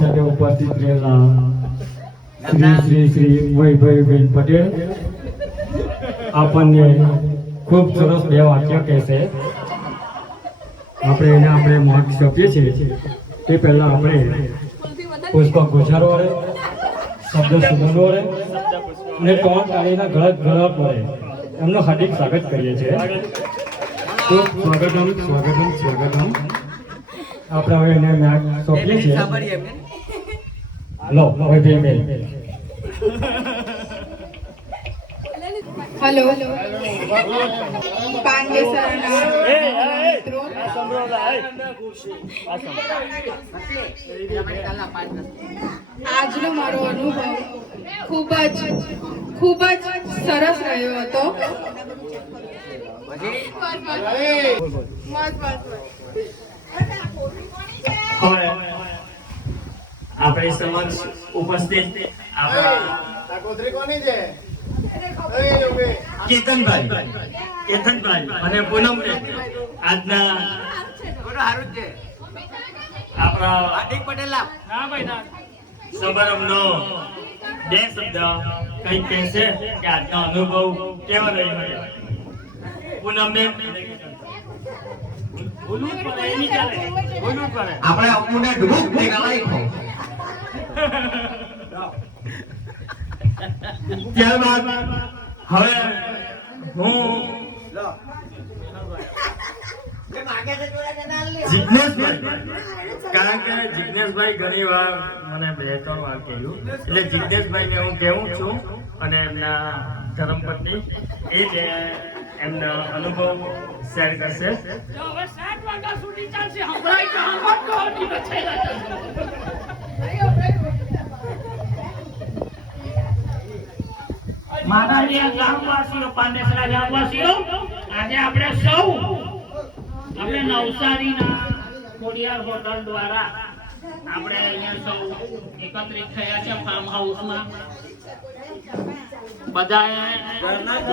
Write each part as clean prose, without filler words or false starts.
સાથે ઉપસ્થિત રહેલા શ્રી વૈભવીબેન પટેલ આપણને ખૂબ સરસ બે વાક્ય કહેશે. આપણે માર્ક આપીએ છીએ તે પહેલા આપણે પુષ્પ ગુજારો વડે શબ્દ સુગંધો વડે અને ત્રણ તાળીના ગળત વડે એમનું હાર્દિક સ્વાગત કરીએ છીએ. ખૂબ સ્વાગતમ. આપણે હવે એને માર્ક સોંપીએ છીએ. લો વૈભવીબેન. હેલો પાંડેસરના મિત્રો, આજનો મારો અનુભવ ખૂબ જ સરસ રહ્યો હતો. આપણી સમક્ષ ઉપસ્થિત આપણા કેતનભાઈ અને પૂનમ આજના આપણા સમારંભનો બે શબ્દ કઈ કહેશે કે આજનો અનુભવ કેવો રહ્યો? પૂનમને આપણે અમુને ડૂબ દેખાય. ત્યારબાદ હવે હું જિજ્ઞેશભાઈ, કારણ કે જિજ્ઞેશભાઈ ઘણી વાર મને 2-3 વાર કહ્યું, એટલે જિજ્ઞેશભાઈને હું કહેવું છું અને એમના ધર્મપત્ની એ જે એમનો અનુભવ શેર કરશે. મારા ગામવાસીઓ, પાંડેસરા ગામવાસીઓ, આજે આપણે સૌ નવસારીના ખોડિયાર હોટલ દ્વારા આપણે અહીંયા સૌ એકત્રિત થયા છે ફાર્મ હાઉસમાં. બધાએ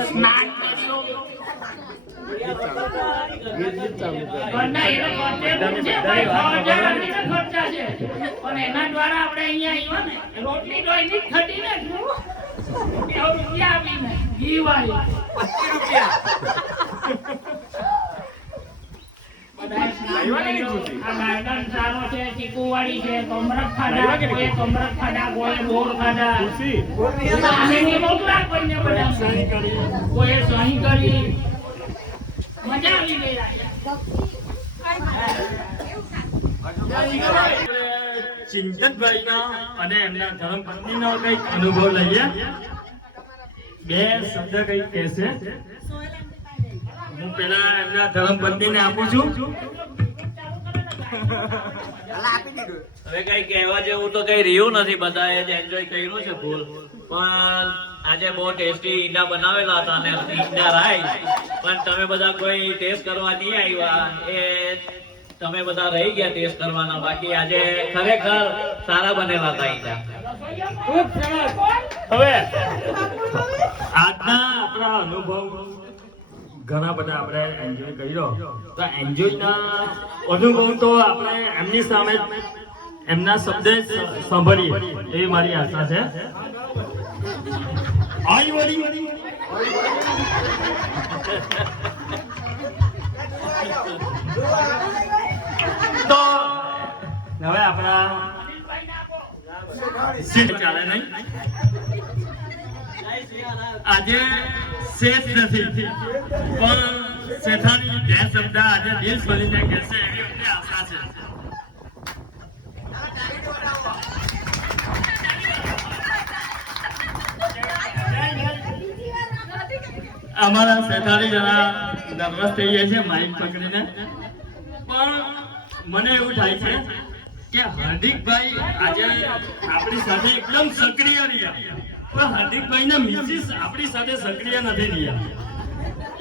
સ્નાન કરશું. પણ એના દ્વારા આપણે અહીંયા આવ્યા ને રોટલી તો એની જ થતી ને રૂપિયા આપીને ઘી વાળી ચીકુવાડી છે, કમરક ખાધા, કોઈ કમરક ખાધા, કોઈ ગોળ ખાધા, કોઈ સહી કરી, મજા આવી ગઈ. ચિંતનભાઈના અને એમના ધર્મપત્નીનો કંઈક અનુભવ લઈએ. બે શબ્દ કંઈક કહેશે. હું પેલા એમના ધર્મપત્નીને આપું છું. હવે કઈ કહેવા જેવું તો કઈ રહ્યું નથી, બધાએ જ એન્જોય કર્યું છે ફૂલ. પણ આજે બહુ ટેસ્ટી ઈંડા બનાવેલા હતા અને ઈંડા રાઈ, પણ તમે બધા કોઈ ટેસ્ટ કરવા નહીં આવ્યા. એ તમે બધા રહી ગયા ટેસ્ટ કરવાના. બાકી આજે ખરેખર સારા બનેલા હતા ઈંડા. હવે આજના આપણા અનુભવ ઘણા બધા આપણે એન્જોય કર્યો. તો એન્જોયના અનુભવ તો આપણે એમની સામે એમના શબ્દે સાંભળીએ એવી મારી આશા છે. આઈ વળી તો હવે આપણા સીટ ચાલે નહીં. આજે શેઠ નથી પણ શેઠાની બે શબ્દ આજે દિલ ખોલીને કહેશે એવી અમને આશા છે. અમારા શેઠાની જરા નર્વસ થઈ જાય છે માઇક પકડીને. પણ મને એવું થાય છે કે હાર્દિકભાઈ આજે આપણી સાથે એકદમ સક્રિય રહ્યા, પણ હાર્દિકભાઈના મિસિસ આપણી સાથે સક્રિય નથી રહ્યા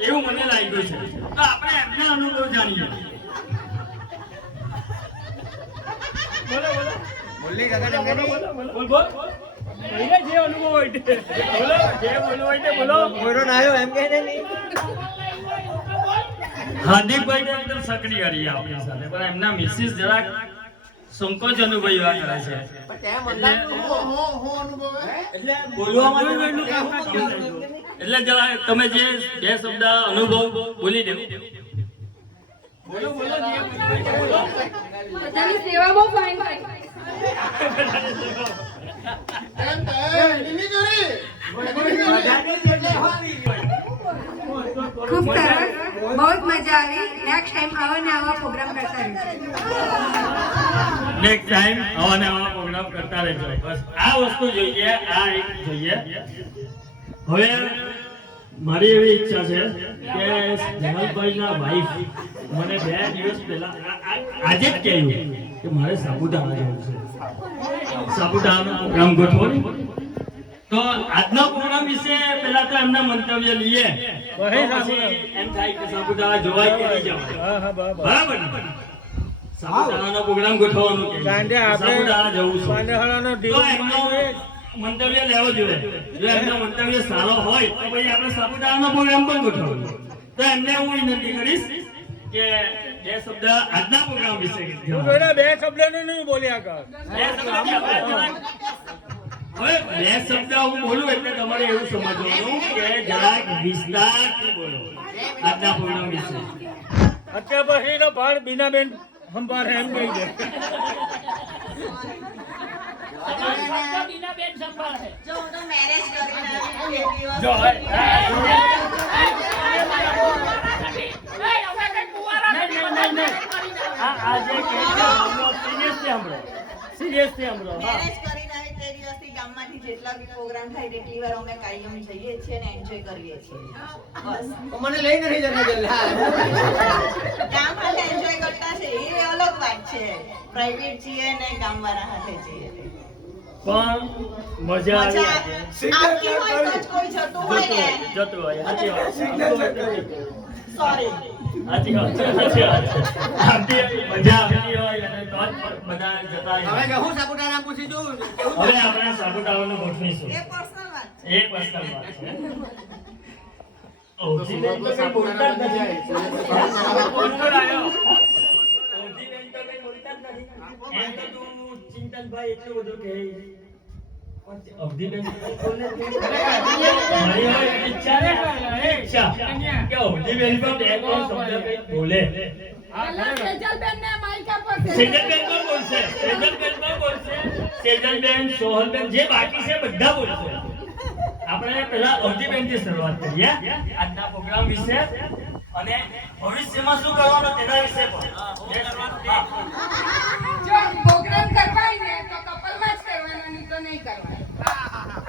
એવું મને લાગ્યું છે. તો આપણે એમના અનુભવ જાણીએ. હાર્દિકભાઈ એકદમ સક્રિય રહ્યા આપણી સાથે, પણ એમના મિસિસ જરાક સંકોચ અનુભવ્યા કરે છે એટલે બોલવામાં એટલે જરા તમે જે બે શબ્દ અનુભવ બોલી દો. બધાની સેવા બહુ ફાઇન થાય. ખૂબ સરસ, બહુ જ મજા આવી. નેક્સ્ટ ટાઈમ આવા ને આવા પ્રોગ્રામ કરતા રહેજો. નેક્સ્ટ ટાઈમ આવા ને આવા પ્રોગ્રામ કરતા રહેજો. બસ આ વસ્તુ જોઈએ, આ એક જોઈએ. હવે મારી એવી ઈચ્છા છે કે જનકભાઈના વાઈફ મને 2 દિવસ પહેલા આજે જ કહ્યું કે મારે સાપુતારા જવું છે, સાપુતારાનો પ્રોગ્રામ ગોઠવો. તો આજનો પ્રોગ્રામ વિશે પહેલા તો એમના મંતવ્ય લઈએ, પછી એમ થાય કે સાપુતારા જોવાય કે નહીં જવાય. બરાબર ને? સાપુતારાનો પ્રોગ્રામ ગોઠવવાનો કે સાપુતારા જવું છે, તો એમનો મંતવ્ય લેવો જોઈએ. જો એમનો મંતવ્ય સારો હોય તો પછી આપણે સાપુતારાનો પ્રોગ્રામ પણ ગોઠવવાનો. તો એમને હું વિનંતી કરીશ કે 2 શબ્દ આજના પ્રોગ્રામ વિશે કહેવા. 2 શબ્દ નહીં બોલ્યા કર. હવે 2 શબ્દ હું બોલું એટલે તમારે એવું સમજવાનું કે જરાક વિસ્તારથી બોલો આજના પ્રોગ્રામ વિશે. અત્યાર પછીનો ભાર બીનાબેન સંભાળે એમ કહી દે. બીનાબેન સંભાળે. જો હું તો મેરેજ કરીને આવી એક દિવસ જો સિરિયસલી સાંભળો. મેરેજ કરીને આવી તે દિવસથી ગામમાંથી જેટલા બી પ્રોગ્રામ થાય તેટલી વાર અમે કાયમ જઈએ છીએ અને એન્જોય કરીએ છીએ. બસ મને લઈ નથી જતા ગામ માટે એન્જોય કરતા છે એ અલગ વાત છે. પ્રાઇવેટ છીએ ને ગામવાળા હાથે છીએ. પણ મજા આવી આજે. આવતી હોય તો જ કોઈ જતું હોય ને. જતું હોય. સાચી વાત. સોરી. સાચી વાત છે, સાચી વાત છે. આવતી મજા આવતી હોય અને તો જ બધા જતા હોય. હવે હું સાપુતારા પૂછી જોઉં હવે આપણે સાપુતારાનું ગોઠવીશું. એ પર્સનલ વાત છે. એ પર્સનલ વાત છે. ઓજીબેન તો કઈ બોલતા જ નથી. કોણ આવ્યો? ઓજીબેન તો કઈ બોલતા જ નથી. એમ તો તું ચિંતનભાઈ એટલું બધું કહે. અવધીબેન બોલે છે. મારી હવે ઈચ્છા ને ઈચ્છા કે અવધીબેન પણ 2 શબ્દ કંઈક બોલે. સેજલબેનને માઈક આપો. સેજલબેન પણ બોલશે. સેજલબેન પણ બોલશે. સેજલબેન, સોહલબેન જે બાકી છે બધા બોલશે. આપણે પહેલા અવધીબેનથી શરૂઆત કરીએ આજના પ્રોગ્રામ વિશે અને ભવિષ્યમાં શું કરવાનું તેના વિશે પણ. જો પ્રોગ્રામ કરવાય ને તો કપલમાં જ કરવાનો, નહીં તો નહીં કરવાનો.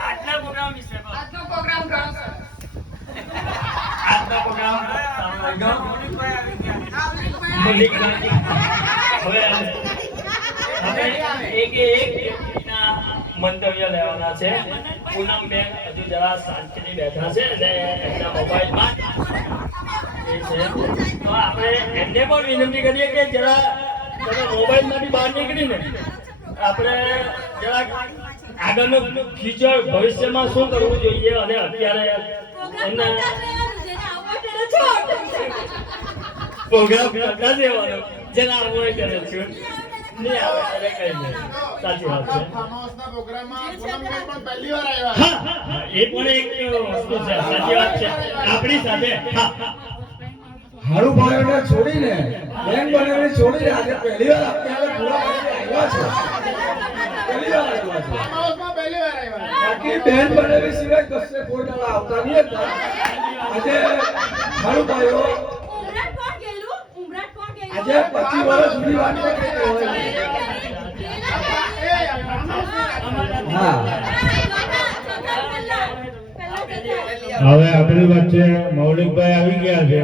આજના પ્રોગ્રામ વિશે પણ. આજનો પ્રોગ્રામ ઘણો સરસ. આજનો પ્રોગ્રામ હવે એક વ્યક્તિના મંતવ્ય લેવાના છે. પૂનમબેન હજુ જરા શાંતિથી બેઠા છે અને એમના મોબાઈલમાં એ છે. તો આપણે એમને પણ વિનંતી કરીએ કે જરા તમે મોબાઈલમાંથી બહાર નીકળીને આપણે જરાક આગળનો ફ્યુચર ભવિષ્યમાં શું કરવું જોઈએ અને અત્યારે એમના પ્રોગ્રામ કરતા રહેવાનો. જેના આવવું હોય તેને છું, નહીં આવે ત્યારે કઈ નહીં. સાચી વાત છે. હા, એ પણ એક વસ્તુ છે. સાચી વાત છે આપણી સાથે. હા, હારું ભાઈઓને છોડીને બેન બનેને છોડીને આજે પહેલી વાર આપણે પૂરા આવ્યા છે. પહેલી વાર આવ્યા છે. બાકી બેન બનેવી સિવાય કશે કોઈ દાડા આવતા નહીં હતા. આજે હારું ભાઈઓ આજે 25 વર્ષ સુધી વાત કરી હોય. હા, હવે આપણી વચ્ચે મૌલિકભાઈ આવી ગયા છે.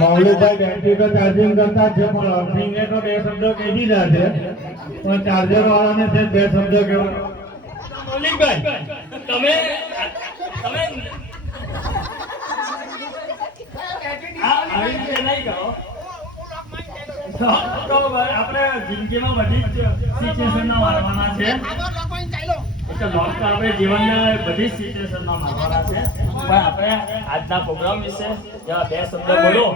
મૌલિકભાઈ બેટરી તો ચાર્જિંગ કરતા છે પણ અર્થિંગને તો 2 શબ્દો કહી દીધા છે પણ ચાર્જર વાળાને છે 2 શબ્દો કહેવા. મૌલિકભાઈ તમે આવી રીતે નહીં કહો. તો આપણે જિંદગીમાં બધી જ સિચ્યુએશનના વાળવાના છે. તો લોક તો આપણે જીવનના બધી સિચ્યુએશનમાં મારવાના છે, પણ આપણે આજના પ્રોગ્રામ વિશે જેવા બે શબ્દ બોલો.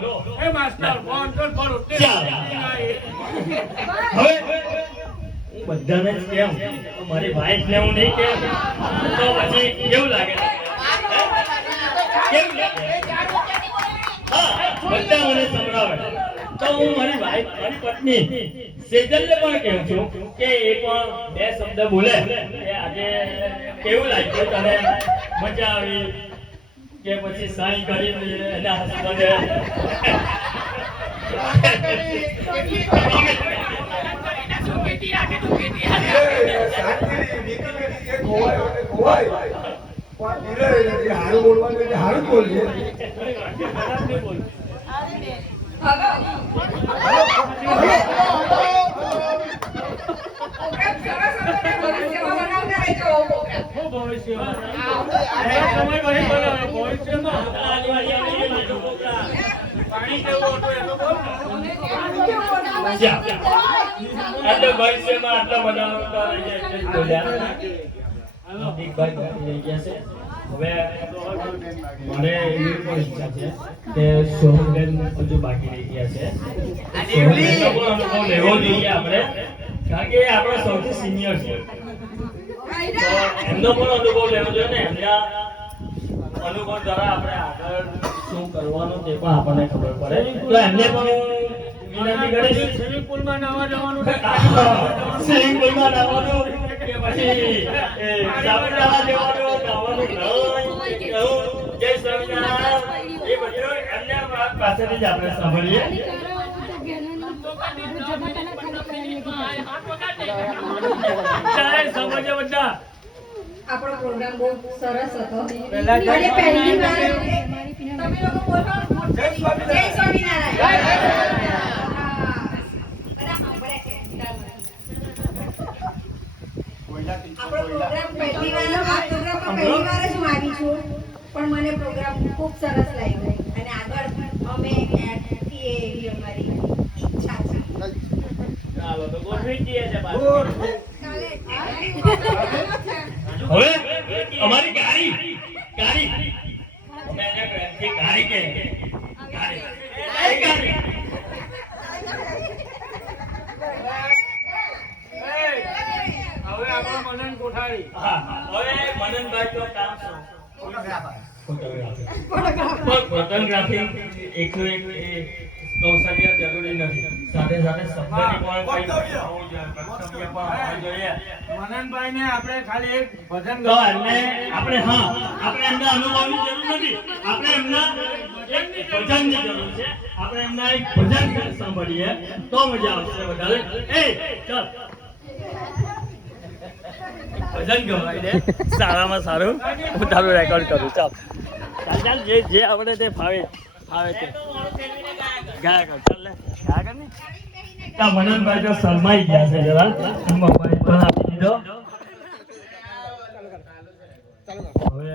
ચાલો. હવે હું બધાને જ કેમ તો મારી વાઈફને હું નહીં કેમ તો પછી કેવું લાગે? કેવું લાગે? હા, બધા મને સંભળાવે તો હું મારી વાઈફ, મારી પત્ની સેજલને પણ કહું છું કે એ પણ બે શબ્દ બોલે કે આજે કેવું લાગ્યું તને, મજા આવી કે પછી સાઈ કરી એના હસબન્ડે હારું બોલવાનું હારું બોલજે. આટલા ભવિષ્યમાં આટલા બધા લઈ ગયા છે. હવે મને એવી પણ ઈચ્છા છે કે સોહમબેન હજુ બાકી રહી ગયા છે. સોહમબેનનો પણ અનુભવ લેવો જોઈએ આપણે, કારણ કે એ આપણા સૌથી સિનિયર છે, તો એમનો પણ અનુભવ લેવો જોઈએ ને. એમના અનુભવ દ્વારા આપણે આગળ શું કરવાનું તે પણ આપણને ખબર પડે. તો એમને પણ વિનંતી કરીશ સ્વિમિંગ પુલમાં નાહવા જવાનું કે પછી સાપુતારા જવાનું, ગાવાનું જય સ્વામિનારાયણ એ બધું એમના પાસેથી જ આપણે સાંભળીએ. સમજો બધા. આપણો પ્રોગ્રામ બહુ સરસ હતો. પહેલા જય અને પહેલી વાર તમે લોકો બોલો જય સ્વામિનારાયણ. આપણો પ્રોગ્રામ પહેલી વાર જ હું આવી છું, પણ મને પ્રોગ્રામ ખૂબ સરસ લાગ્યો અને આગળ અમે એડ થઈએ એવી અમારી ઈચ્છા છે. ચાલો તો ગોઠવી દઈએ છે કાલે હવે અમારી ગાડી અમે એને પ્રેમથી ગાડી કહે ગાડી. હવે આપણો મનન કોઠારી. હા, હવે મનનભાઈ તો કામ શું? ફોટોગ્રાફી એકનું એક એ કૌશલ્ય જરૂરી નથી, સાથે સાથે શબ્દની પણ કંઈક હોવું જોઈએ, કર્તવ્ય પણ હોવું જોઈએ. મનનભાઈ ને આપણે ખાલી એક ભજન તો એમને આપણે એમના અનુભવની જરૂર નથી, આપણે એમના એક ભજનની જરૂર છે. આપણે એમના એક ભજન સાંભળીએ તો મજા આવશે વધારે. એ ચાલ ભજન ગવાય દે, સારામાં સારું હું તારું રેકોર્ડ કરું. ચાલ ચાલ જે આપણે તે ફાવે તે ગાયા કર. ચાલ લે ગાયા કર ને. મનનભાઈ તો શરમાઈ ગયા છે જરા, મોબાઈલ પણ આપી દીધો. હવે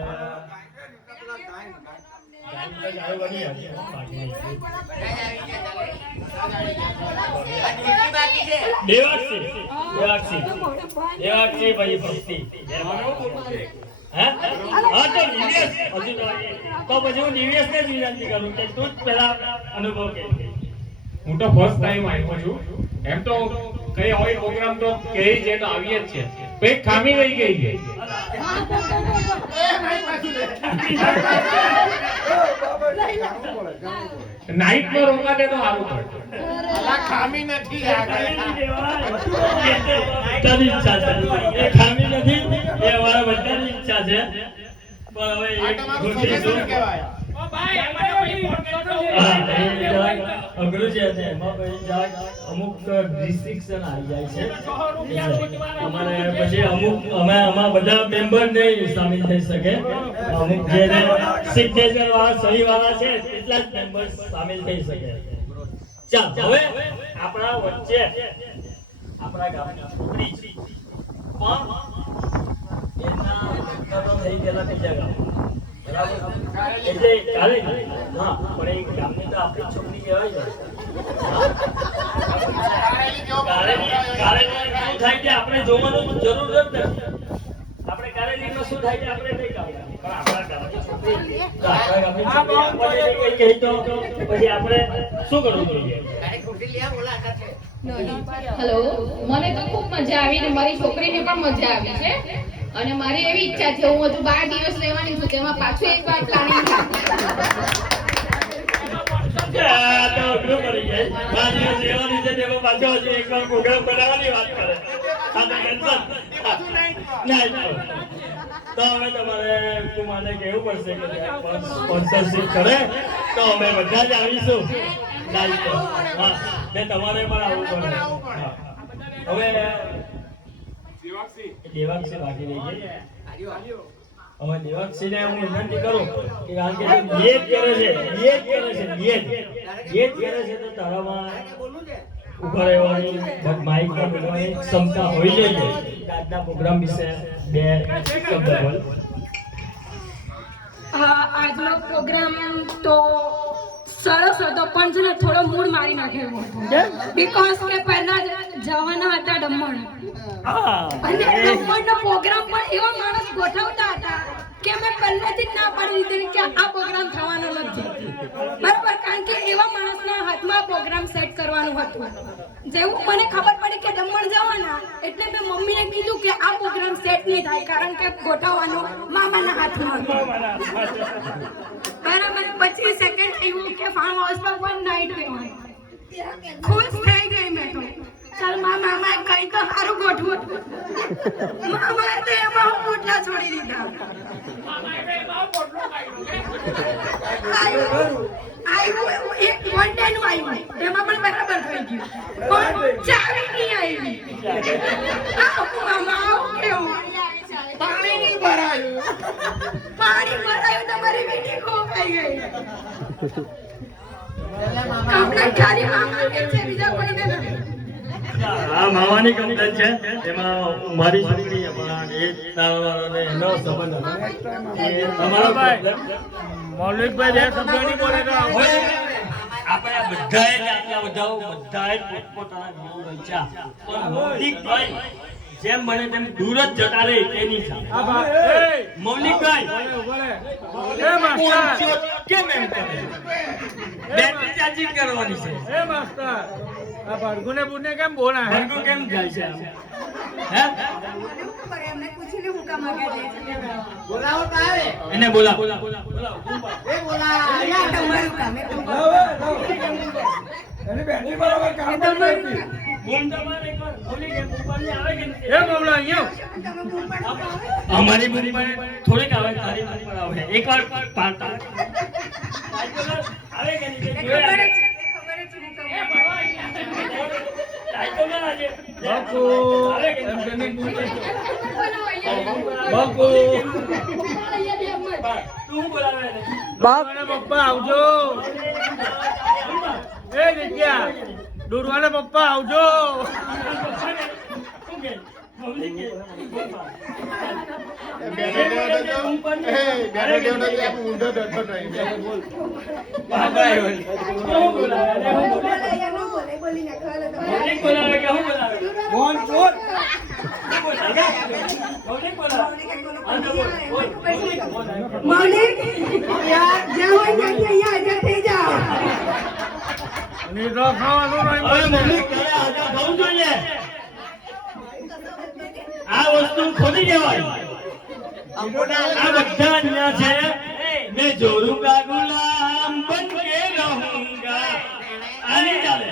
દેવાક્ષી ભાઈ ભક્તિ હા તો દિવ્યેશ હજુ તો પછી હું દિવ્યેશને જ વિનંતી કરું કે તું જ પહેલા અનુભવ કે. હું તો ફર્સ્ટ ટાઈમ આવ્યો છું. એમ તો કઈ હોય પ્રોગ્રામ તો કહી છે તો આવીએ જ છે, એક ખામી રહી ગઈ છે. નાઈટમાં રોકાને તો સારું પડે. ખામી નથી બધાની ઈચ્છા છે, એ ખામી નથી, એ અમારા બધાની ઈચ્છા છે. પણ હવે એક ગોઠવીશું. અઘરું છે એમાં પછી જરાક અમુક રિસ્ટ્રિક્શન આવી જાય છે. અમારે પછી આમાં બધા મેમ્બર નહીં સામેલ થઈ શકે. અમુક જે સિગ્નેચર વાળા સહી વાળા છે એટલા જ મેમ્બર સામેલ થઈ શકે. ચાલ હવે આપણા વચ્ચે આપણા ગામની છોકરી પણ એના લગ્ન થઈ ગયેલા બીજા ગામ એટલે કાલે હા પણ એ ગામની તો આપણી છોકરી કહેવાય ને. કાલે થાય કે આપણે જોવાનું જરૂર જ નથી. આપણે કારેલીમાં શું થાય છે આપણે નહીં કામ પણ આપણા ગામની છોકરી તો આપણા ગામની હા, છોકરી બહુ આપણને કંઈ કહે તો પછી આપણે શું કરવું જોઈએ? હેલો, મને તો ખૂબ મજા આવી ને મારી છોકરીને પણ મજા આવી છે અને મારી એવી ઈચ્છા છે હું હજુ 12 દિવસ રહેવાની છું તેમાં પાછું એકવાર પ્લાનિંગ આ તો અઘરું પડી જાય. 5 દિવસ રહેવાની છે તેમાં પાછો હજી એકવાર પ્રોગ્રામ બનાવવાની વાત કરે. આ તો ટેન્શન. નહીં તો હવે તમારે કુમારને કહેવું પડશે કે સ્પોન્સરશિપ કરે તો અમે બધા જ આવીશું. લાઈવ તો. હા, ને તમારે પણ આવવું પડે. હા. હવે દેવાક્ષી બાકી રહી ગઈ. હવે દેવાક્ષીને હું વિનંતી કરું કે કારણ કે નિયત કરે છે તો તારામાં ઉભા રહેવાની માઇક પર બોલવાની ક્ષમતા હોવી જોઈએ. આજના પ્રોગ્રામ વિશે 2 શબ્દ બોલ. આજનો પ્રોગ્રામ તો સરસ હતો પણ છે ને થોડો મૂડ મારી નાખ્યો બીકોઝ કે પહેલા જવાના હતા દમણ અને દમણનો પ્રોગ્રામ પણ એવો માણસ ગોઠવતા હતા કે મેં પહેલેથી જ ના પાડી દીધી કે આ પ્રોગ્રામ થવાનો નથી બરાબર કારણ કે એવા માણસના હાથમાં પ્રોગ્રામ સેટ કરવાનું હતું જેવું મને ખબર પડી કે દમણ જવાના એટલે મેં મમ્મીને કીધું કે આ પ્રોગ્રામ સેટ નહીં થાય કારણ કે ગોઠવવાનું મામાના હાથમાં હતું બરાબર પછી સેકન્ડ આવ્યું કે ફાર્મ હાઉસ પર 1 નાઇટ રહેવાનું ખુશ થઈ ગઈ મેં તો ચાલ મામા કઈ તો સારું ગોઠવું મામા તો એમાં પોટલા છોડી દીધા આવ્યું એક 1 ડે નું આવ્યું એમાં પણ બરાબર થઈ ગયું પણ ચાવી નહીં આવી મામા આવું કેવું પાણી નહીં ભરાયું તમારી બેટી ખોવાઈ ગઈ કમ્પ્લેટ ખાલી મામા કે છે બીજા કોઈને નથી આ માવાની કમ્પ્લેન છે એમાં મારી છોકરી પણ એ તારાવાળાને એનો સંબંધ હતો એ તમારો પ્રોબ્લેમ મૌલિકભાઈ જે શબ્દ નહીં બોલે તો આપણે બધાએ બધાએ પોતપોતાના જીવ રચ્યા પણ મૌલિકભાઈ જેમ બને તેમ દૂર જ જતા રહે તેની સાથે મૌલિકભાઈ કેમ એમ કરે બેટરી ચાર્જિંગ કરવાની છે એ માસ્ટર આ ભરગુને બુને કેમ બોલા ભરગુ કેમ જાય છે હે એમને પૂછીને હું કામ આગળ જાય છે બોલાવો તો આવે. એને બોલા એ બોલા. અહીંયા તમારું કામ એ એની બેટરી બરાબર કામ કરતી. બોલ તમારે એકવાર બોલી કે મોબાઈલ આવે કે નહીં? એ મામલા અહીંયા અમારી બોલી પર થોડીક આવે તારી બોલી પર આવે એકવાર પાડતા આવે કે નહીં તે જોયા બાપુ આવે કે એમ નહીં? કેની બાપુ તું બોલાવે ને બાપુને પપ્પા આવજો એ જગ્યા દુરવાને પપ્પા આવજો શું કે મમ્મી કે બોલી નાખવા મમ્મી બોલાવે કે હું બોલાવે ફોન ફોન મમ્મી બોલાવે મૌલિક યાર જ્યાં હોય ત્યાંથી અહીંયા હાજર થઈ જાઓ ની તો ખાવાનું હવે નહીં મમ્મી ઘરે હાજર થવું જોઈએ આ વસ્તુ ખોટી કહેવાય આ બધા અહીંયા છે मैं जोरूंगा गुलाम बन के रहूंगा આની ચાલે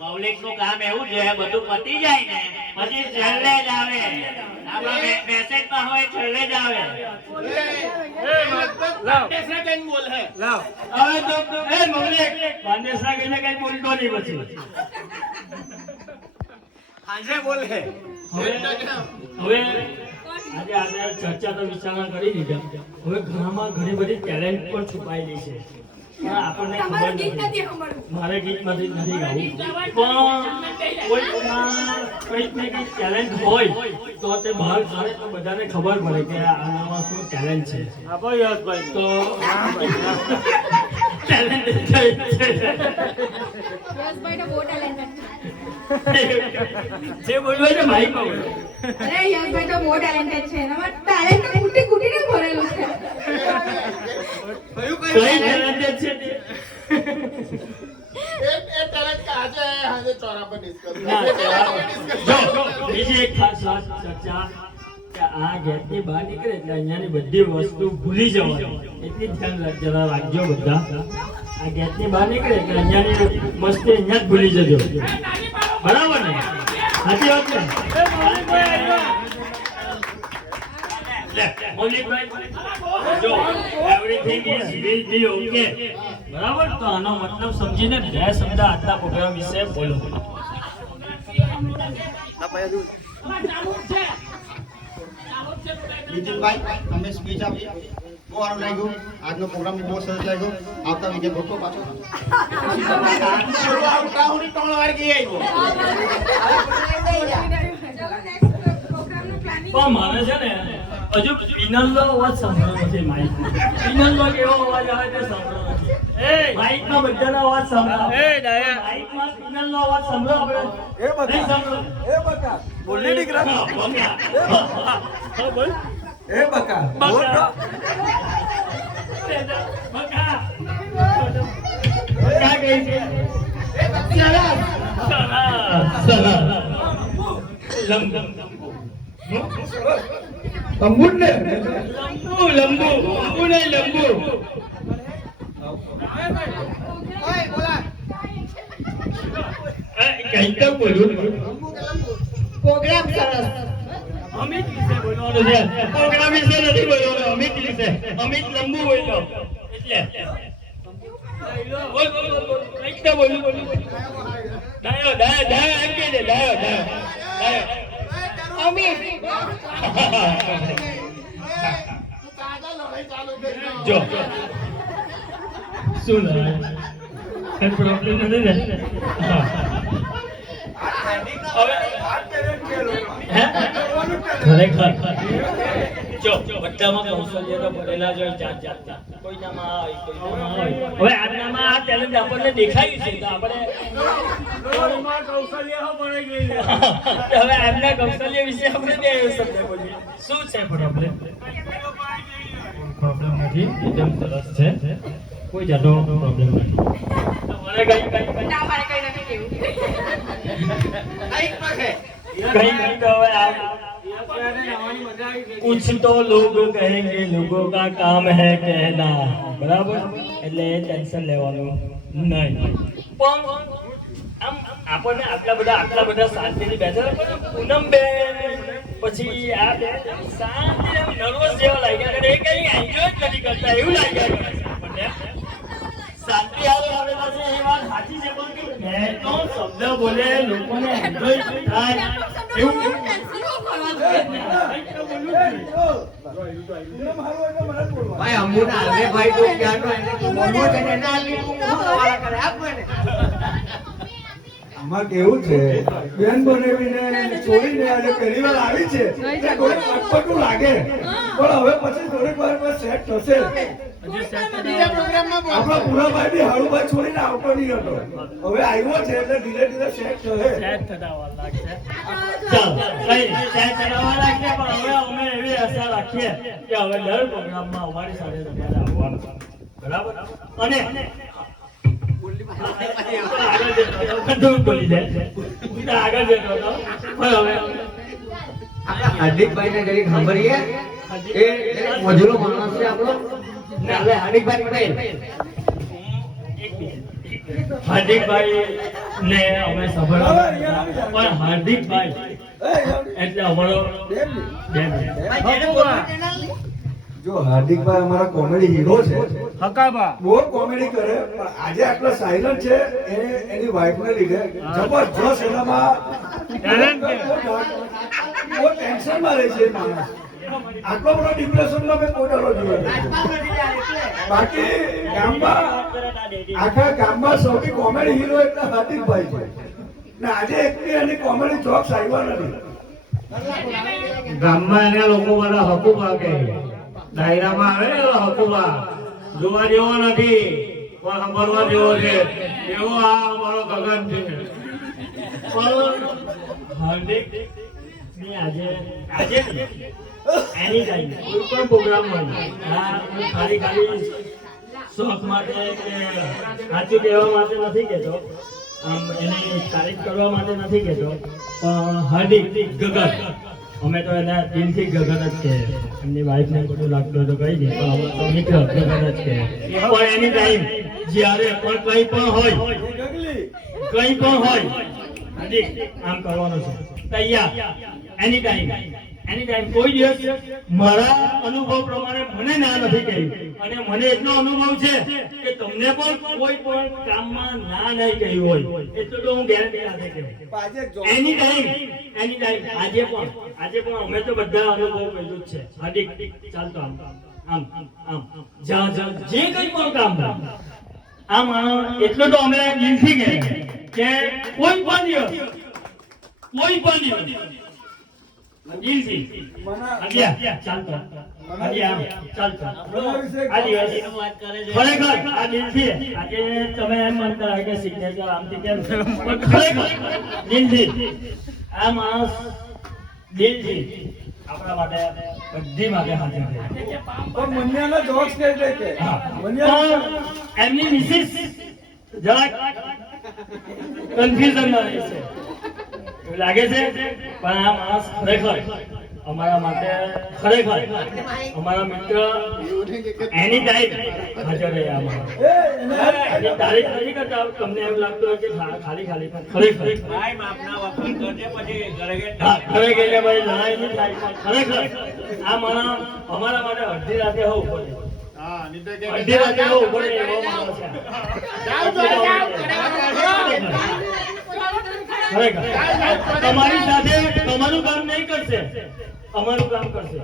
મૌલિક નું કામ એવું છે બધું પતી જાય ને પછી છેલ્લે જ આવે આપણા મેસેજ માં હોય છેલ્લે જ આવે લાવ હવે તો એ મૌલિક વાનેસા કઈને કઈ બોલતો નહીં પછી આજે બોલે. હવે આજે ચર્ચા તો વિચારણા કરી દીધા હવે ઘણામાં ઘણી બધી ટેલેન્ટ પણ છુપાયેલી છે પણ આપણને ખબર તમારું ગીત નથી નથી સાંભળવું મારે ગીતમાંથી નથી ગાવું પણ કોઈકમાં કંઈક ને કંઈક ટેલેન્ટ હોય તો તે બહાર કાઢે તો બધાને ખબર પડે કે આનામાં શું ટેલેન્ટ છે આપો યશભાઈ તો ટેલેન્ટ છે યસભાઈ બહુ ટેલેન્ટેડ જે બોલવું છે માઈકમાં બોલો. અરે યશભાઈ તો બહુ ટેલેન્ટેડ છે એનામાં ટેલેન્ટ તો કુટી કુટીને ભરેલું છે કયું કઈ કયું talented છે તે? એ talent કે આજે ચોરા પર discuss ના, જો, બીજી એક ખાસ વાત ચર્ચા કે આ ગેટની બહાર નીકળે એટલે અહીંયાની બધી વસ્તુ ભૂલી જવાની એટલી ધ્યાન જરા રાખજો બધા. આ ગેટની બહાર નીકળે એટલે અહીંયાની મસ્તી અહીંયા જ ભૂલી જજો. બરાબર ને? સાચી વાત ને? લે, મૌલિકભાઈ, જો, everything is will be okay. બરાબર? તો આનો મતલબ સમજીને બે શબ્દ આજના પ્રોગ્રામ વિશે બોલો. નીતિનભાઈ અમે સ્પીચ આપી બહુ સારું લાગ્યું આજનો પ્રોગ્રામ બહુ સરસ લાગ્યો આવતા વીકે ગોઠવો પાછો પણ મારે છે ને હજુ પિનલનો અવાજ સાંભળવો નથી માઇક. પિનલનો કેવો અવાજ આવે તે સાંભળવો નથી. માઇકમાં બધાનો અવાજ સાંભળો. માઇકમાં પિનલનો અવાજ સાંભળો આપણે. નહીં સાંભળો. બોલને દીકરા. હા, બકા. હા, બોલ. એ બકા બકા. બકા. બકા ગઈ છે. સરસ. લંબુ. અંબુડ ને લંબુ નહીં લંબુ. કઈ તો બોલું. પ્રોગ્રામ સરસ અમિત વિશે બોલવાનું છે. પ્રોગ્રામ વિશે નથી બોલવાનું. અમિત વિશે. અમિત લંબુ બોલ્યો એટલે બોલ બોલ બોલ બોલ. કંઈક તો બોલું બોલું. ડાયો ડાયો ડાયો એમ કહી દે. ડાયો ડાયો ડાયો. અમિત જો શું લડાઈ? કઈ પ્રોબ્લેમ નથી ને? હા. ખરેખર જો બધામાં કૌશલ્ય તો ભરેલા જ હોય જાત જાતના. કોઈનામાં હોય કોઈનામાં હોય. હવે આજનામાં આ ટેલેન્ટ આપણને દેખાયું છે તો આપણે હવે આજના કૌશલ્ય વિશે આપણે બે શબ્દ બોલીએ. શું છે પ્રોબ્લેમ? પ્રોબ્લેમ નથી. એકદમ સરસ છે. કોઈ જાતનો પ્રોબ્લેમ નથી. તમારે કઈ ના મારે કઈ નથી કેવું कहीं तो कुछ तो लोग कहेंगे लोगों का काम है कहना. बराबर એટલે ટેન્શન લેવાનું નહીં. પણ આમ આપણને આટલા બધા શાંતિથી બેઠા પૂનમબેન પછી આ બે શાંતિ નર્વસ જેવા લાગ્યા અને એ કઈ એન્જોય જ નથી કરતા એવું લાગ્યા આપણને. શાંતિ આવેલા છે એ વાત સાચી છે પણ બે તો શબ્દ બોલે લોકોને એન્જોય થાય એવું ભાઈ અંબુના હાલે ભાઈ તો ક્યાંનો એને બોલવો છે ને ના લીધું વાળા કરે આપ મને આમાં કેવું છે બેન બનાવીને છોડીને આજે પહેલી વાર આવી છે એટલે થોડીક અટપટું લાગે પણ હવે પછી થોડીક વાર સેટ થશે. બીજા પ્રોગ્રામમાં બોલ આપણા પુરાભાઈ બી હાડુભાઈ છોડીને આવતો નહીં હતો. હવે આવ્યો છે એટલે ધીરે ધીરે સેટ થશે. સેટ થતા વાર લાગશે. ચાલ કઈ સેટ થવા લાગશે પણ હવે અમે એવી આશા રાખીએ કે હવે દર પ્રોગ્રામમાં અમારી સાથે તમારે આવવાનું. બરાબર? અને આગળ જતો હતો બોલી દે આગળ જતો હતો પણ હવે આપણા હાર્દિકભાઈને જરીક સાંભળીએ એ જરીક મજૂરો માણસ છે આપણો ને હવે હાર્દિકભાઈ પટેલ હાર્દિકભાઈ ને અમે સાંભળવા પણ હાર્દિકભાઈ એટલે અમારો જો હાર્દિકભાઈ અમારા કોમેડી હીરો છે. બહુ કોમેડી કરે પણ આજે આટલો સાયલન્ટ છે એની વાઈફને લીધે જબરજસ્ત એનામાં બહુ ટેન્શનમાં રહે છે એ માણસ. આટલો બધો ડિપ્રેશનમાં મેં પોતાનો જોયો. બાકી ગામમાં આખા ગામમાં સૌથી કોમેડી હીરો એટલે હાર્દિકભાઈ છે ને આજે એકની એની કોમેડી જોક્સ આવ્યા નથી. ગામમાં એના લોકો બધા હકુબા કે ડાયરામાં આવે ને હકુબા જોવા જેવો નથી પણ સાંભળવા જેવો છે એવો આ અમારો ગગન છે. હાર્દિક ની આજે એની ટાઈમ કોઈ પણ પ્રોગ્રામ હોય ખાલી શોખ માટે કે સાચું કહેવા માટે નથી કહેતો, એની તારીફ કરવા માટે નથી કહેતો, પણ હાર્દિક ગગન અમે તો એના દિલથી ગગન જ કહે. એમની વાઈફને ખોટું લાગતું તો કઈ નહીં, પણ અમે તો મિત્ર ગગન જ કહે. પણ એની ટાઈમ જ્યારે પણ કંઈ પણ હોય હાર્દિક આમ કરવાનું છે તૈયાર. એની ટાઈમ કોઈ દિવસ મારા અનુભવ પ્રમાણે મને ના નથી કહ્યું, અને મને એટલો અનુભવ છે કે તમને પણ કોઈ પણ કામમાં ના નહીં કહ્યું હોય એટલું તો હું ગેરંટી સાથે કહું. એની ટાઈમ આજે પણ અમે તો બધા અનુભવ કર્યું જ છે. હાર્દિક ચાલતો આમ જ્યાં જે કંઈ પણ કામ થાય આમ એટલો તો અમે દિલથી કહે કે કોઈ પણ દિવસ દિલથી ચાલતો ખરેખર આ દિલથી. આજે તમે એમ માનતા કે સિગ્નેચર આમથી કેમ, ખરેખર દિલથી આ માણસ દિલથી આપણા માટે બધી માટે હાજર છે. એમની મિસિસ જરાક કન્ફ્યુઝનમાં રહે છે એવું લાગે છે, પણ આ માણસ ખરેખર અમારા માટે ખરેખર અમારા મિત્ર એની ટાઈમ હાજર રહે. આ માણસ તારીફ નથી કરતા, તમને એમ લાગતું હોય કે ખાલી પણ ખરેખર ઘરે ગઈને ભાઈ લડાઈ નહીં થાય. ખરેખર આ માણસ અમારા માટે અડધી રાતે હોવું પડે, અડધી રાતે હોવું પડે એવો માણસ છે. ખરેખર તમારી સાથે તમારું કામ નહીં કરશે, અમારું કામ કરશે.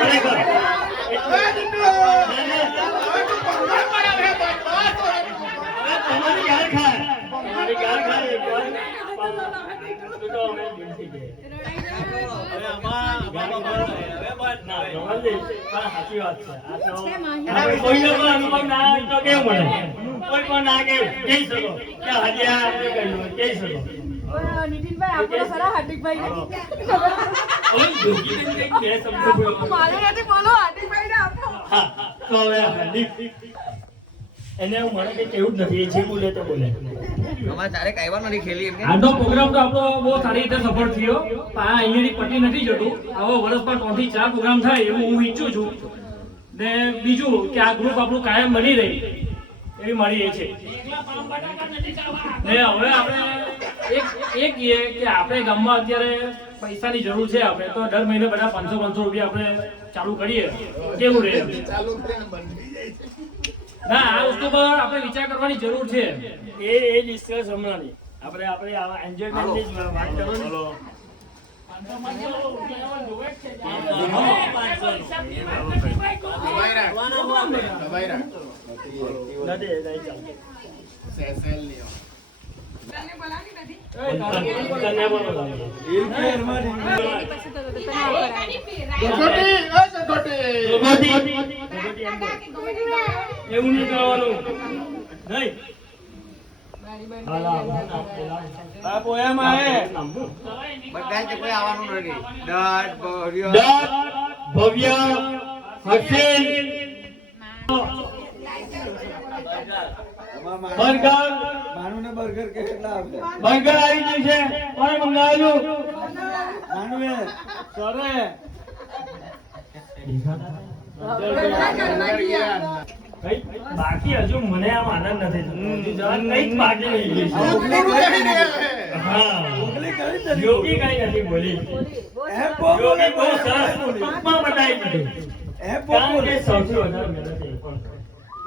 ખરેખર તમારી ગાળ ખાય તો અમે દિલથી કહીએ. સાચી વાત છે. કોઈને પણ અનુભવ ના હોય તો કેવું મળે, કોઈ પણ ના કેવું કહી શકો કે હજી આ કહ્યું કહી શકો. નીતિનભાઈ આપણે ખરા હાર્દિકભાઈ એને હું મને કઈ કેવું જ નથી, જે બોલે તે બોલે. આજનો પ્રોગ્રામ તો આપણો બહુ સારી રીતે સફળ થયો, પણ આ અહીંયાની પટ્ટી નથી જતું. આવો વર્ષમાં 3 થી 4 પ્રોગ્રામ થાય એવું હું ઈચ્છું છું. ને બીજું કે આ ગ્રુપ આપણું કાયમ બની રહે એવી મારી એ છે. ને હવે આપણે એક એ કે આપણે ગામમાં અત્યારે પૈસાની જરૂર છે. આપણે તો દર મહિને બધા 500 રૂપિયા આપણે ચાલુ કરીએ કેવું રહે? ના, આ વસ્તુ પર આપણે વિચાર કરવાની જરૂર છે. એ ડિસ્કસ હમણાંની આપણે એન્જોયમેન્ટની જ વાત કરો ને. એવું નહીં કરવાનું નહીં. ભવ્ય હસીન બર્ગર આવી ગયું છે. કોણે મંગાવેલું? બાકી હજુ મને આમ આનંદ નથી થતો. કઈક બાકી રહી ગઈ છે. યોગી કઈ નથી બોલી. યોગી બહુ સરસ ટૂંકમાં બતાવી દીધું. કારણ કે સૌથી વધારે મહેનત એ પણ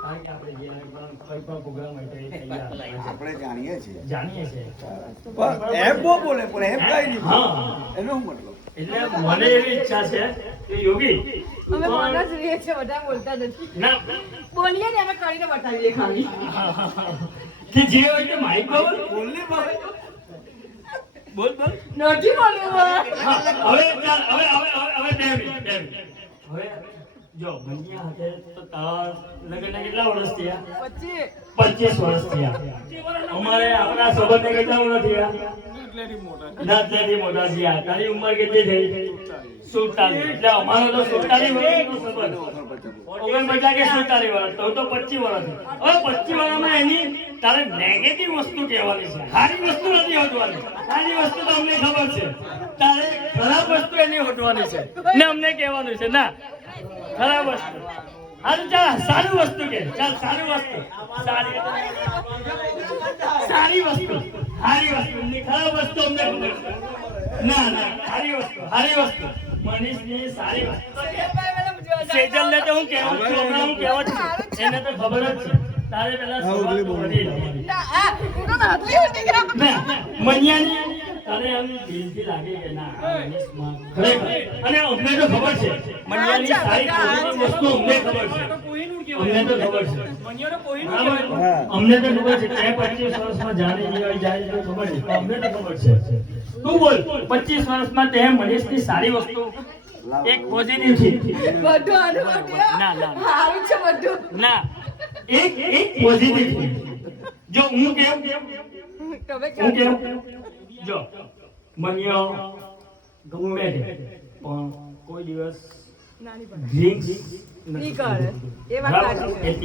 કારણ કે આપણે જે કોઈ પણ પ્રોગ્રામ હોય તો એ આપણે જાણીએ છીએ એનો મતલબ. એટલે મને એવી ઈચ્છા છે કે યોગી અમે મૌન જ રહીએ છીએ, બધા બોલતા નથી. ના બોલીએ ને અમે કરીને બતાવીએ ખાલી. કે જે હોય તે માઇક બોલ નથી બોલ્યું. હવે જો બન્યા હતા તો તારા લગ્નના કેટલા વર્ષ થયા? 25 વર્ષ થયા. અમારે આપણા સંબંધને કેટલા વર્ષ થયા? નાતલેથી મોટા થયા. તારી ઉંમર કેટલી થઈ? 47. એટલે અમારો તો 47 વર્ષનો સંબંધ. 49 કે 47 વર્ષ તો 25 વર્ષ. હવે 25 વર્ષમાં એની તારે નેગેટિવ વસ્તુ કહેવાની છે, સારી વસ્તુ નથી હોટવાની. સારી વસ્તુ તો અમને ખબર છે, તારે ખરાબ વસ્તુ એની હોટવાની છે ને અમને કહેવાનું છે ના ખરાબ વસ્તુ. હારું ચાલ સારું વસ્તુ કે ચાલ સારું વસ્તુ સારી વસ્તુ સારી વસ્તુ એમની ખરાબ વસ્તુ અમને ખબર છે. ના ના સારી વસ્તુ મનીષની સારી વસ્તુ સેજલને તો હું કહેવું છું, હમણાં હું કહેવું છું, એને તો ખબર જ છે. તારે પેલા શરૂઆત તો કરી લેવાની. મનિયાની તારે આમ દિલથી લાગે કે ના આ મનીષમાં ખરેખર. અને અમને તો ખબર છે મનિયાની સારી પોઝિટિવ વસ્તુ અમને ખબર છે, અમને તો ખબર છે બરાબર? અમને તો ખબર છે કે 25 વર્ષમાં જાણી લેવાય જાય તો ખબર છે, અમને તો ખબર છે. તું બોલ 25 વર્ષમાં તે મનીષની સારી વસ્તુ એક પોઝિટિવ છે બધું આનું ના ના સારું છે બધું. ના એક પોઝિટિવ છે. જો હું કેમ જો મનિયો ગમે તે પણ કોઈ દિવસ ડ્રિંક્સ નહીં કરે. એ વાત સાચી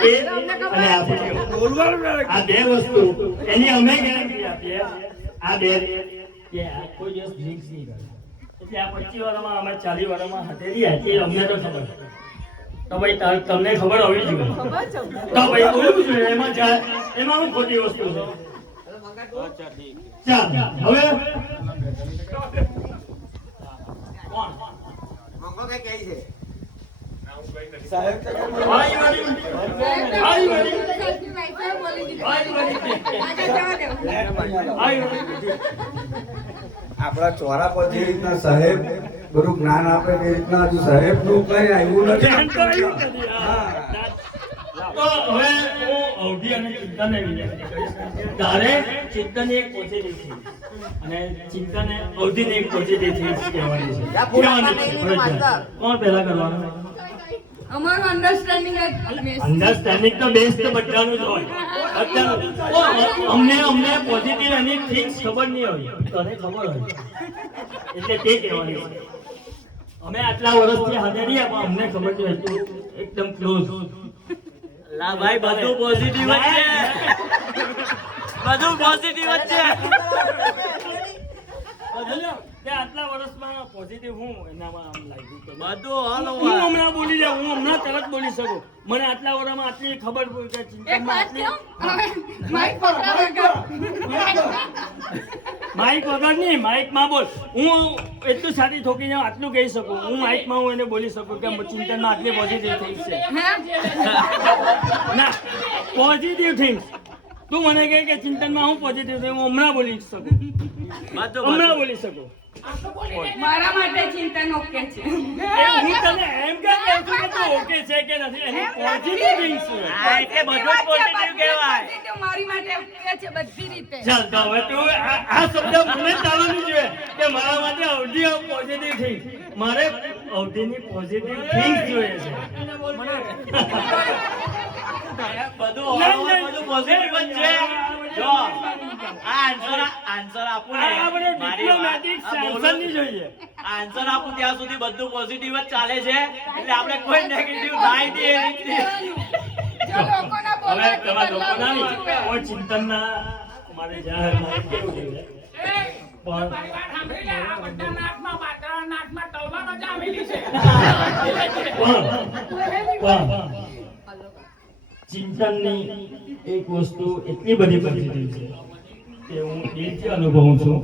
છે. આ બે વસ્તુ એની અમે ગેરંટી આપીએ. આ બે કે આ કોઈ દિવસ ડ્રિંક્સ નહીં કરે. એટલે આ 25 વર્ષમાં અમે 40 વર્ષમાં હતેલી હતી અમને તો ખબર. તો ભાઈ તમને ખબર હોવી જોઈએ. તો ભાઈ બોલવું જોઈએ એમાં જાય એમાં હું ખોટી વસ્તુ છે. ચાલ હવે મંગો કઈ કહી છે? આપણા ચોરા પર જે રીતના સાહેબ બધું જ્ઞાન આપે તે રીતના હજુ સાહેબ નું કઈ આવ્યું નથી. તો હવે હું અવધિ અને ચિંતનને વિનંતી કરીશ. તારે ચિંતન એક પોઝિટિવ છે અને ચિંતન અવધિની એક પોઝિટિવ છે કહેવાની છે. કોણ પહેલા કરવાનું? અમારું અન્ડરસ્ટેન્ડિંગ અન્ડરસ્ટેન્ડિંગ તો બેસ્ટ બધાનું જ હોય. અમને પોઝિટિવ એની થિંગ્સ ખબર નહીં હોય, તને ખબર હોય એટલે તે કહેવાની છે. અમે આટલા વર્ષથી હાજર રહ્યા પણ અમને ખબર છે તું એકદમ ક્લોઝ. લા ભાઈ બધું પોઝિટિવ જ છે, બધું પોઝિટિવ જ છે. તે આટલા વર્ષમાં પોઝિટિવ હું એનામાં આમ લાગ્યું કે બધું ઓલ હું ઓવર. હમણાં બોલી જાઉં, હું હમણાં તરત બોલી શકું. મને આટલા વર્ષમાં આટલી ખબર પડી કે એક ચિંતનમાં વાત આટલી કહું માઇક પકડા વગર માઇક વગર નહીં, માઇકમાં બોલ. હું એટલું સારી ઠોકી જાઉં આટલું કહી શકું. હું માઇકમાં હું એને બોલી શકું કે ચિંતનમાં આટલી પોઝિટિવ થિંગ્સ છે. ના પોઝિટિવ થિંગ્સ તું મને કહે કે ચિંતનમાં હું પોઝિટિવ છું, હું હમણાં બોલી શકું, હમણાં બોલી શકું. મારા માટે ચિંતન ઓકે છે. હું તને એમ કહું છું કે તું ઓકે છે કે નથી, એની પોઝિટિવ થિંગ્સ છે. હા, એટલે બધું જ પોઝિટિવ કહેવાય. Positive મારી માટે ઓકે છે બધી રીતે. ચાલ તો હવે તું આ શબ્દ મને ચાલવાનું જોઈએ કે મારા માટે અવધિ પોઝિટિવ થિંગ્સ, મારે અવધિની પોઝિટિવ થિંગ્સ જોઈએ છે. બધું ઓલ ઓવર બધું પોઝિટિવ જ છે. જો આ આન્સર આપું ને આ બધું મારી વાત ડિપ્લોમેટિક આન્સર નહીં જોઈએ. આન્સર આપું ત્યાં સુધી બધું પોઝિટિવ જ ચાલે છે, એટલે આપણે કોઈ નેગેટિવ થાય નહીં એવી રીતે. જો લોકોના હવે બોલવા તમારા લોકોના નહીં, કોઈ ચિંતનના મારે જાહેર માહિતી કેવું જોઈએ પણ ચિંતનની એક વસ્તુ એટલી બધી પોઝિટિવ છે કે હું દિલથી અનુભવું છું.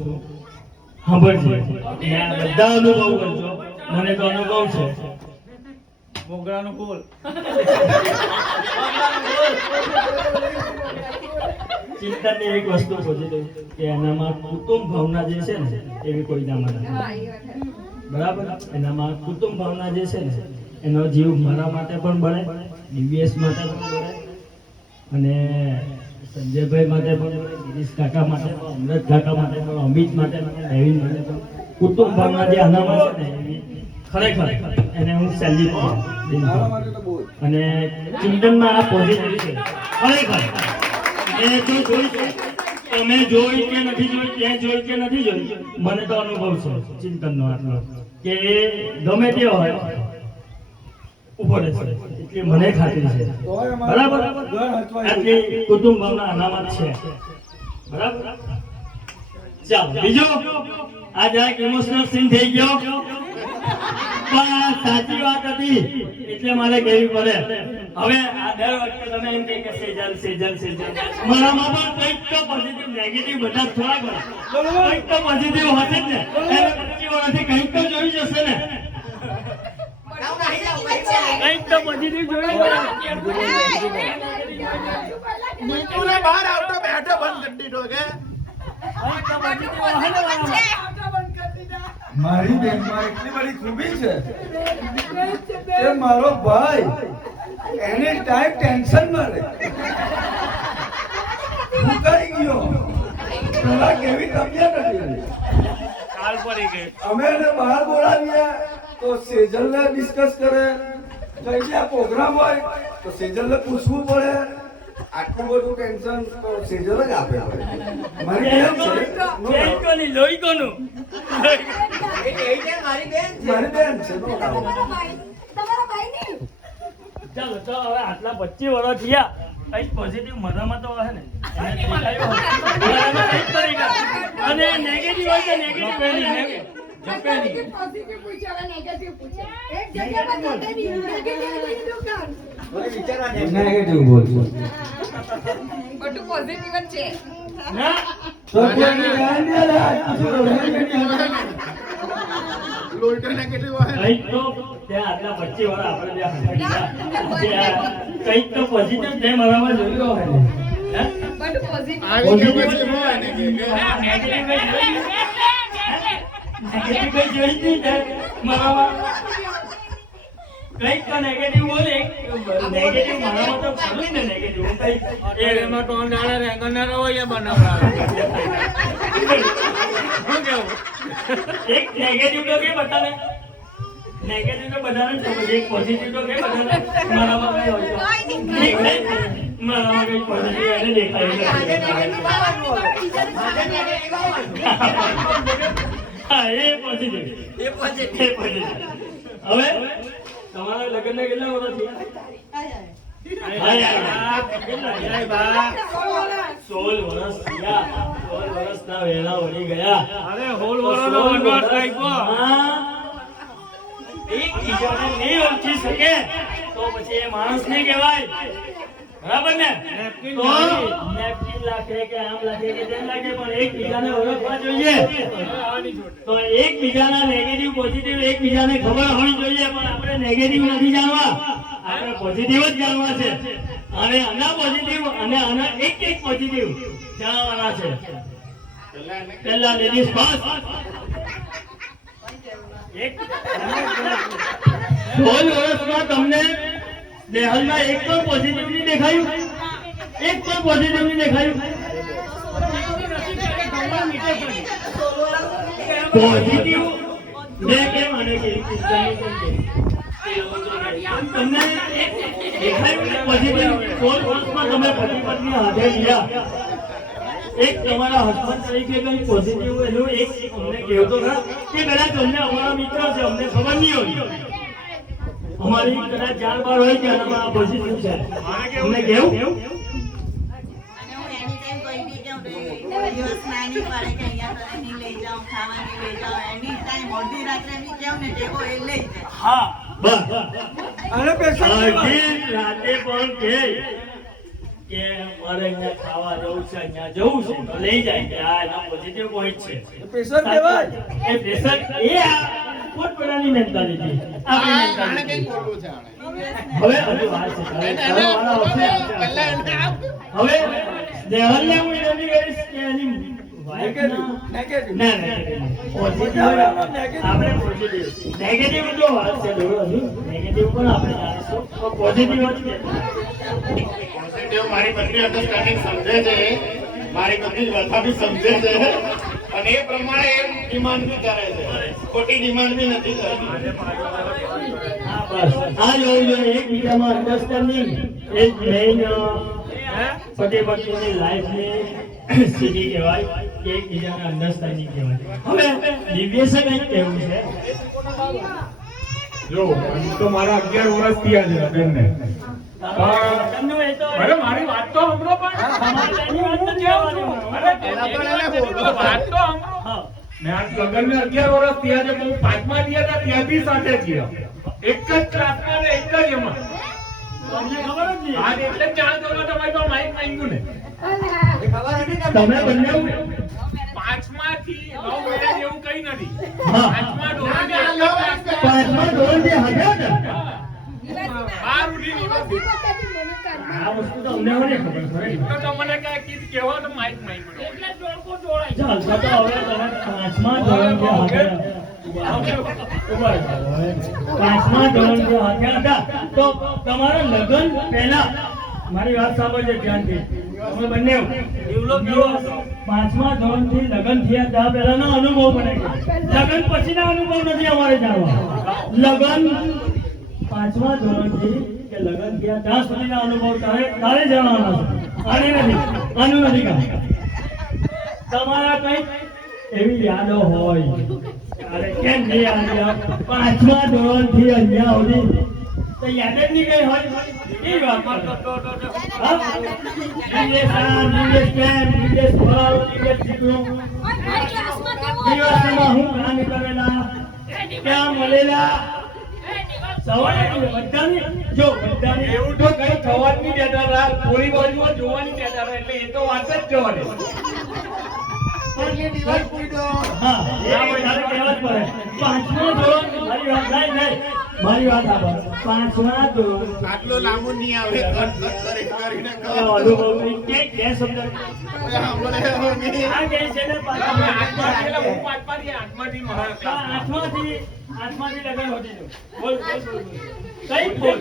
સાંભળજે, ને આ બધા અનુભવ કરજો, મને તો અનુભવ છે. મોગરાનું બોલ. ચિંતનની એક વસ્તુ પોઝિટિવ કે એનામાં કુટુંબ ભાવના જે છે ને એવી કોઈ ના મળે. બરાબર? એનામાં કુટુંબ ભાવના જે છે ને એનો જીવ મારા માટે પણ બળે, દિવ્યેશ માટે પણ બળે અને સંજયભાઈ માટે પણ બળે, ગિરીશ કાકા માટે પણ, અમૃત કાકા માટે પણ, અમિત માટે પણ, ડેવિન માટે પણ. કુટુંબ ભાવના જે આનામાં છે ને એવી ખરેખર એને હું સેલ્યુટ કરું અને ચિંતનમાં આ પોઝિટિવ છે ખરેખર એ તો જોઈ છે તમે જોઈ કે નથી જોઈ ત્યાં જોઈ કે નથી જોઈ મને તો અનુભવ છે ચિંતનનો આટલો કે એ ગમે તે હોય ઉભો રહેશે એટલે મને ખાતરી છે બરાબર આટલી કુટુંબ ભાવના અનામત છે બરાબર ચાલો બીજો આ જરાક ઇમોશનલ સીન થઈ ગયો પણ સાચી વાત હતી એટલે મારે કહેવી પડે હવે આ દર વખતે તમે એમ કહે કે સેજલ સેજલ સેજલ મારામાં પણ કંઈક તો પોઝિટિવ નેગેટિવ બધા થોડા ઘણા કંઈક તો પોઝિટિવ હશે જ ને એને 25 વર્ષથી કંઈક તો જોઈ જશે ને કંઈક તો પોઝિટિવ જોઈ મીઠુને બહાર આવતો બેઠો બંધ કરી દીધો કે મારી બેનમાં એટલી બધી ખૂબી છે કે મારો ભાઈ એની ટાઈમ ટેન્શન માં રહે ફૂંકાઈ ગયો પેલા કેવી તબિયત હતી અમે એને બહાર બોલાવીએ તો સેજલ ને ડિસ્કસ કરે કઈ બી આ પ્રોગ્રામ હોય તો સેજલ ને પૂછવું પડે આટલું બધું ટેન્શન તો સેજલ જ આપે મારી બેન છે લોહી કોનું મારી બેન છે નો ડાઉટ. તમારા ભાઈ નહીં ચાલો તો હવે આટલા 25 વર્ષ થયા કઈક પોઝિટિવ મનામાં તો હે ને એને દેખાયું હશે. મનામાં કંઈક કરી ગયા. અને નેગેટિવ હોય તો નેગેટિવ પોઝિટિવ પૂછે હવે નેગેટિવ પૂછે એક જગ્યા પર નેગેટિવ દુકાન નેગેટિવ બોલજો બધું પોઝિટિવ જ છે ના તો કોઈની ધ્યાન નહીં આલે, આજ પૂછો તો ધ્યાન નહીં આલે. કંઈક તો ત્યાં આટલા 25 વર્ષ આપણે ત્યાં કંઈક તો પોઝિટિવ તે મનામાં જોયું હોય ને હે બધું પોઝિટિવ નેગેટિવ જોઈ હતી ને મનામાં કંઈક તો નેગેટિવ બોલે નેગેટિવ મનામાં તો ખરું ને નેગેટિવ કંઈક એમાં તો દાડા રેંગણના રવૈયા બનાવડાવે એક નેગેટિવ તો કે બતાવે નેગેટિવ તો બધાને સમજ એક પોઝિટિવ તો કે બધાને મારામાં કઈ હોય મારામાં કઈ પોઝિટિવ એને દેખાય હા એ પોઝિટિવ હવે તમારા લગ્ન ને કેટલા વર્ષ થયા 16 વર્ષ થયા 16 વર્ષના વેલા વળી ગયા અરે હોળ વરોનો વનવાસ કાપ્યો એક બીજાને નહીં ઓળખી શકે તો પછી એ માણસ નહીં કહેવાય બરાબર ને તો નેપકિન લાગે કે આમ લાગે કે તેમ લાગે પણ એક બીજાને ઓળખવા જોઈએ તો એક બીજાના નેગેટિવ પોઝિટિવ એક બીજાને ખબર હોવી જોઈએ પણ આપણે નેગેટિવ નથી જાણવા આપણે પોઝિટિવ જ જાણવા છે અને આના પોઝિટિવ અને આના એક પોઝિટિવ જાણવાના છે પહેલા લેડીઝ ફર્સ્ટ એક 16 વર્ષમાં તમને દેહલમાં એક પણ પોઝિટિવ નહીં દેખાયું એક પણ પોઝિટિવ નહીં દેખાયું પોઝિટિવ બે કેમ આને કે તમને દેખાયું ને પોઝિટિવ 16 વર્ષમાં તમે પતિ પત્ની હાથે ગયા એક તમારા હસબન્ડ તરીકે કઈ પોઝિટિવ એનું એક અમને કહેતો ના કે કદાચ અમને અમારા મિત્ર છે અમને ખબર નહીં હોય અમારી કદાચ જાણ બાર હોય કે આનામાં આ પોઝિટિવ છે અમને કેવું અને હું એની ટાઈમ કોઈ બી કેમ દિવસ નાની પડે કે અહીંયા તને નહીં લઈ જાઉં ખાવા નહીં લઈ જાઉં એની ટાઈમ અડધી રાત્રે બી કેમ ને ટેકો એ લઈ જાય હા બસ અને પૈસા અડધી રાતે પણ કે મારે અહીંયા ખાવા જવું છે અહીંયા જવું છે તો લઈ જાય કે આ એનો પોઝિટિવ પોઈન્ટ છે પ્રેશર કહેવાય એ પ્રેશર એ આ પોતપોતાની મેન્ટાલિટી આપણી મેન્ટાલિટી હવે હજુ વાર છે હવે દેહલને હું એની કહીશ કે એની નેગેટિવ ના આપણે પોઝિટિવ નેગેટિવ તો વાત છે નેગેટિવ પણ આપણે જાણીશું તો પોઝિટિવ જ છે મારી બધી અન્ડરસ્ટેન્ડિંગ સમજે છે મારી બધી વ્યથા બી સમજે છે અને એ પ્રમાણે એમ ડિમાન્ડ બી કરે છે, ખોટી ડિમાન્ડ બી નથી કરતી. આ જોવું જોઈએ એકબીજામાં અન્ડરસ્ટેન્ડિંગ એક મેઇન પતિ પત્નીની લાઈફની સ્થિતિ કહેવાય કે એકબીજાને અન્ડરસ્ટેન્ડિંગ કહેવાય. હવે દિવ્યેશે કંઈક કહેવું છે. જો તો મારા 11 વર્ષ થયા છે બેનને. અરે મારી વાત તો સાંભળો પણ. વાત તો સાંભળો. મેં આ લગ્નને 11 વર્ષ થયા છે, હું 5મા થયા હતા ત્યાંથી સાથે છીએ. એક જ ક્લાસમાં ને એક જ એમાં. આજ એટલે 4 ધોરણ તમારી પાસે માઇક માંગ્યું ને. તમે બંને 5માંથી લવ મેરેજ એવું કઈ નથી. હા. 5મા ધોરણથી 5મા ધોરણથી હતા ને? 12 ઉઠી નિવાસી. આ વસ્તુ તો અમને હવે નહીં ખબર પડે. તો તમને ક્યાં કીધું કેવો તો માઇક માંગ્યું. ચાલ તો હવે તમે 5મા ધોરણથી હતા. પાંચમા ધોરણથી હતા તો તમારા લગ્ન પહેલા મારી વાત સાંભળજો ધ્યાનથી. તમે બંને 5મા ધોરણથી લગ્ન થયા ત્યાં પહેલાનો અનુભવ મને કહો. લગ્ન પછીના અનુભવ નથી અમારે જાણવા. લગ્ન 5મા ધોરણથી કે લગ્ન થયા ત્યાં સુધીના અનુભવ તારે જાણવાના છે. આનું નથી કામ. તમારા કઈક એવી યાદો હોય. અરે કેમ નહીં આવ્યા 5મા ધોરણથી અહીંયા સુધી તો યાદ જ નહીં કઈ હોય. એ વાત દિવસમાં હું ઘણા નીકળેલા ક્યાં મળેલા સવારે બધાની જો બધાની એવું તો કઈ થવાની દેતા હતા, થોડી બાજુમાં જોવાની દેતા હતા, એટલે એ તો વાત જ જવાની. હા એ તારે કહેવા જ પડે. 5મા ધોરણ મારી વાત સાંભળ. 5મા ધોરણ આટલો લાંબો નહીં આવે. અનુભવ કે શબ્દ આ કહે છે ને 8માંથી લગન હોતી જો. બોલ કઈ બોલ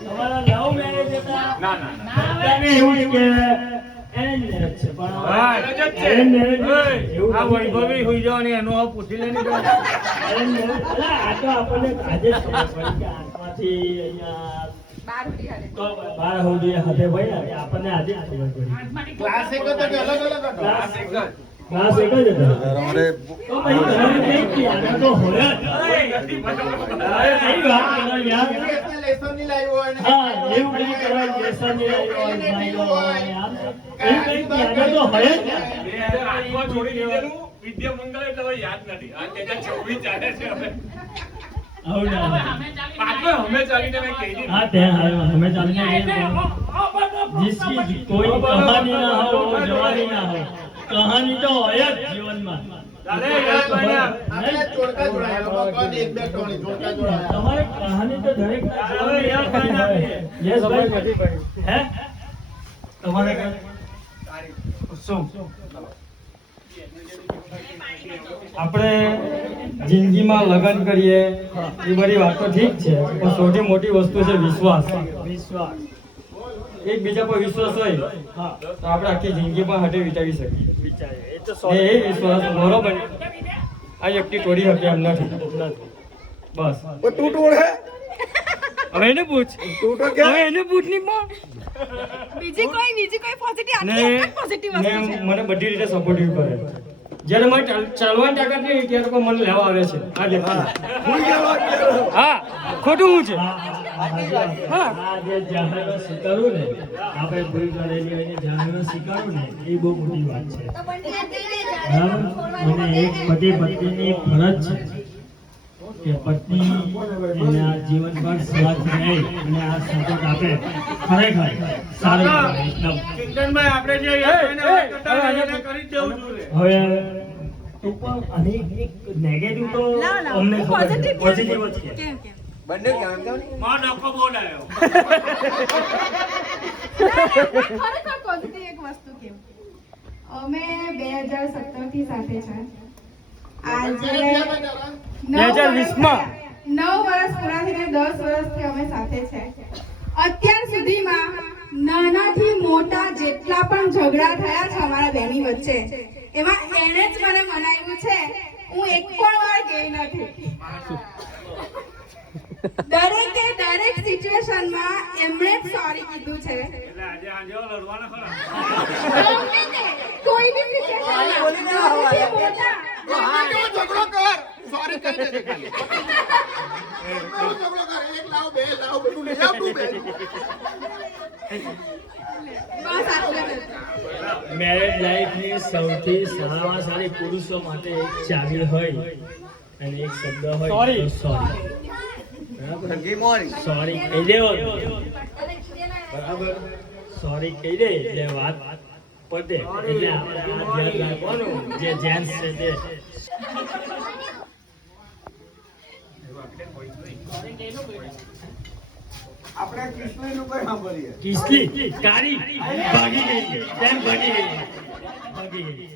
તમારા લવ મેરેજ હતા? ના. બધાને એવું જ કે arrange marriage છે પણ arrange marriage એવું આ વૈભવી હોઈ જવાની એનો આ પૂછી લેની. arrange marriage અલા, આ તો આપણને આજે જ ખબર પડી કે 8માંથી અહીંયા 12 સુધી હાથે ભણ્યા કે આપણને આજે જ ખબર પડી. ક્લાસ એક હતો કે અલગ અલગ હતો? ક્લાસ એક જ હતો. તો ભાઈ તમારી કંઈક યાદ તો હોય જ. અરે કઈ વાત કરો યાર. લેસન ની લાવ્યો હોય ને. હા એવું કંઈ કરાય લેસન ની આવ્યો હોય યાર. એવું કંઈક યાદ તો હોય જ. 2008માં છોડી દીધેલું વિદ્યા મંગલ એટલે હવે યાદ નથી. આ 2024 ચાલે છે હવે. આવું ના પાછળ હમે ચાલીને મેં કહી દીધું. हाँ ते हमें जानना है जिसकी कोई कहानी ना हो वो जवानी ना हो. कहानी तो है જ જીવનમાં. તમારે કહાની તો દરેક યસ ભાઈ હે તમારે શું આપણે જિંદગીમાં લગ્ન કરીએ એ બધી વાત તો ઠીક છે પણ સૌથી મોટી વસ્તુ છે વિશ્વાસ. એકબીજા પર વિશ્વાસ હોય તો આપણે આખી જિંદગી પણ હાથે વિતાવી શકીએ. એ વિશ્વાસ બરોબર આ વ્યક્તિ તોડી શકે એમ નથી. બસ તું તોડે હવે એને પૂછ. હવે એને પૂછ ની બીજી કોઈ પોઝિટિવ ને મને બધી રીતે સપોર્ટિવ કરે. જ્યારે મને ચાલવાની તાકાત નહીં ત્યારે કોઈ મને લેવા આવે છે આ વ્યક્તિ. હા ખોટું શું છે? હા આ જે જાહેરાત સ્વીકારું ને આપણે ભૂલ કરેલી હોય જાહેરાત સ્વીકારું ને એ બહુ મોટી વાત છે. અને એક પતિ પત્નીની ફરજ છે કે પત્ની એના જીવનભર સાથ રહે અને આ સપોર્ટ આપે. ખરેખર સારું એકદમ. ચિંતનભાઈ આપણે જે કરી દેવું જોઈએ. હવે ઉપર અને એક નેગેટિવ તો અમને પોઝિટિવ જ છે. બંને કેમ માં ડખો બોલ આવ્યો. ખરેખર પોઝિટિવ એક વસ્તુ કેમ અમે 2017 થી સાથે છે. આજે 2020માં 9 વર્ષ પૂરા થઈને 10 વર્ષથી અમે સાથે છે. અત્યાર સુધીમાં નાનાથી મોટા જેટલા પણ ઝઘડા થયા છે અમારા બેની વચ્ચે એમાં એણે જ મને મનાવ્યું છે. હું એક પણ વાર ગઈ નથી. દરેક સિચ્યુએશનમાં એમણે જ સોરી કીધું છે. ગમે તે, કોઈ બી મેરેજ લાઈફની સૌથી સારામાં સારી પુરુષો માટે એક ચાવી હોય અને એક શબ્દ હોય તો સોરી. સોરી કહી દેવાનું, બરાબર? સોરી કહી દે એટલે વાત પતે. એટલે આપણે આ ધ્યાન રાખવાનું, જે જેન્ટ્સ છે તે. આપણે કિસલીનું કઈ સાંભળીએ. કિસલી કારી ભાગી ગઈ, ભાગી ગઈ.